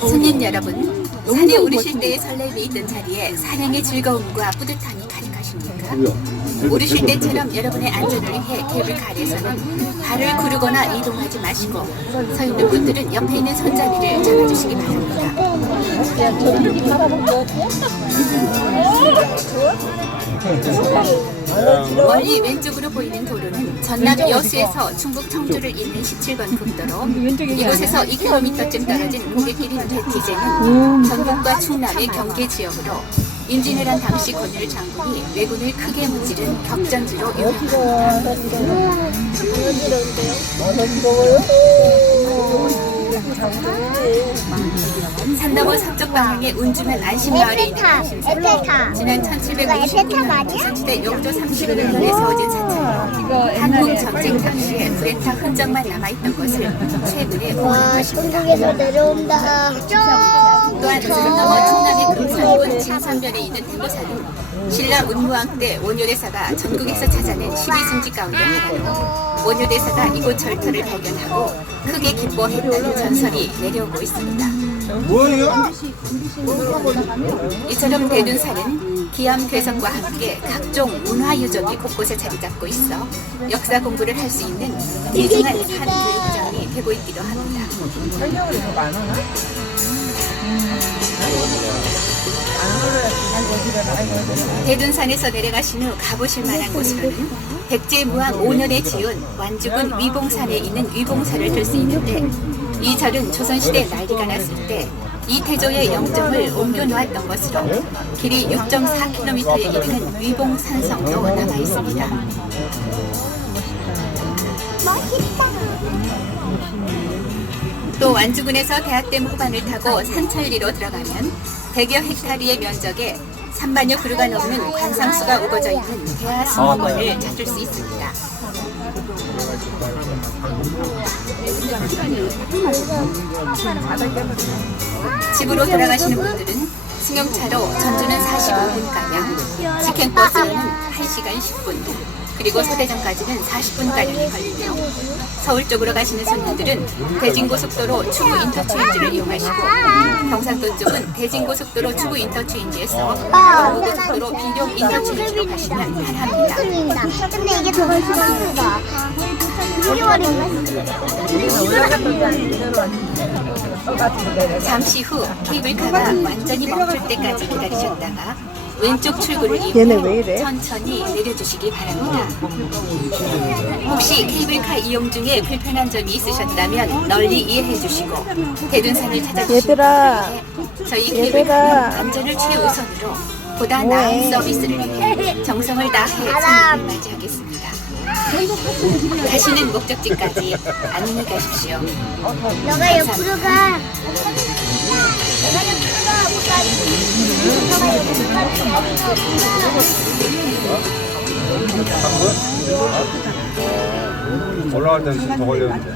손님 여러분, 산에 오르실 때의 설렘이 있던 자리에 산행의 즐거움과 뿌듯함이 가득하십니까? 오르실 때처럼 여러분의 안전을 위해 케이블카에서는 발을 구르거나 이동하지 마시고 서 있는 분들은 옆에 있는 손잡이를 잡아주시기 바랍니다. 멀리 왼쪽으로 보이는 도로는 전남 여수에서 충북 청주를 잇는 17번 국도로 이곳에서 2km쯤 떨어진 고객길인 대티제는 전북과 충남의 경계 지역으로 임진왜란 당시 권율 장군이 왜군을 크게 무찌른 격전지로 유명합니다. 방향의 운주면 안심마을에 있는. 지난 이거 1759년 에펠탑 아니야? 조선시대 영조 31년에 세워진 산책로 한국 전쟁 당시에 구레타 흔적만 남아있던 것을 최근에 와, 보관한 것입니다. 천국에서 내려온다. 또한 산 넘어 충남의 금산군 진산변에 있는 대모산은 신라 문무왕 때 원효대사가 전국에서 찾아낸 12승지 가운데 하나로 원효대사가 이곳 절터를 발견하고 크게 기뻐했다는 전설이 내려오고 있습니다. 뭐야? 이처럼 대둔산은 기암 괴석과 함께 각종 문화 유적이 곳곳에 자리 잡고 있어 역사 공부를 할 수 있는 대중한 산 교육장이 되고 있기도 합니다. 대둔산에서 내려가신 후 가보실 만한 곳으로는 백제무왕 5년에 지은 완주군 위봉산에 있는 위봉사를 들수 있는데 이 절은 조선시대 난리가 났을 때 이태조의 영정을 옮겨 놓았던 것으로 길이 6.4km에 이르는 위봉산성도 남아 있습니다. 또 완주군에서 대학댐 후반을 타고 산천리로 들어가면 100여 헥타리의 면적에 3만여 그루가 넘는 관상수가 우거져 있는 대하 수목원을 찾을 수 있습니다. 집으로 돌아가시는 분들은 승용차로 전주는 45분가량, 직행버스로는 1시간 10분, 그리고 서대전까지는 40분가량이 걸리며 서울 쪽으로 가시는 손님들은 대진고속도로 추구 인터체인지를 이용하시고 경상도 쪽은 대진고속도로 추구 인터체인지에서 경부고속도로 비룡 인터체인지로 가시면 편합니다. 근데 이게 더 말인가? 잠시 후 케이블카가 완전히 멈출 때까지 기다리셨다가 왼쪽 출구를 얘네 왜 이래? 천천히 내려주시기 바랍니다. 혹시 케이블카 이용 중에 불편한 점이 있으셨다면 널리 이해해 주시고 대둔산을 찾아주시기 얘들아, 바랍니다. 저희 얘들아. 케이블카는 안전을 최우선으로 보다 나은 뭐해? 서비스를 위해 정성을 다해 손님을 맞이하겠습니다. 가시는 목적지까지 안녕히 가십시오. 너가 옆으로 가. 너가 옆으로 가. 못 가지. 올라갈 때는 더 걸렸는데.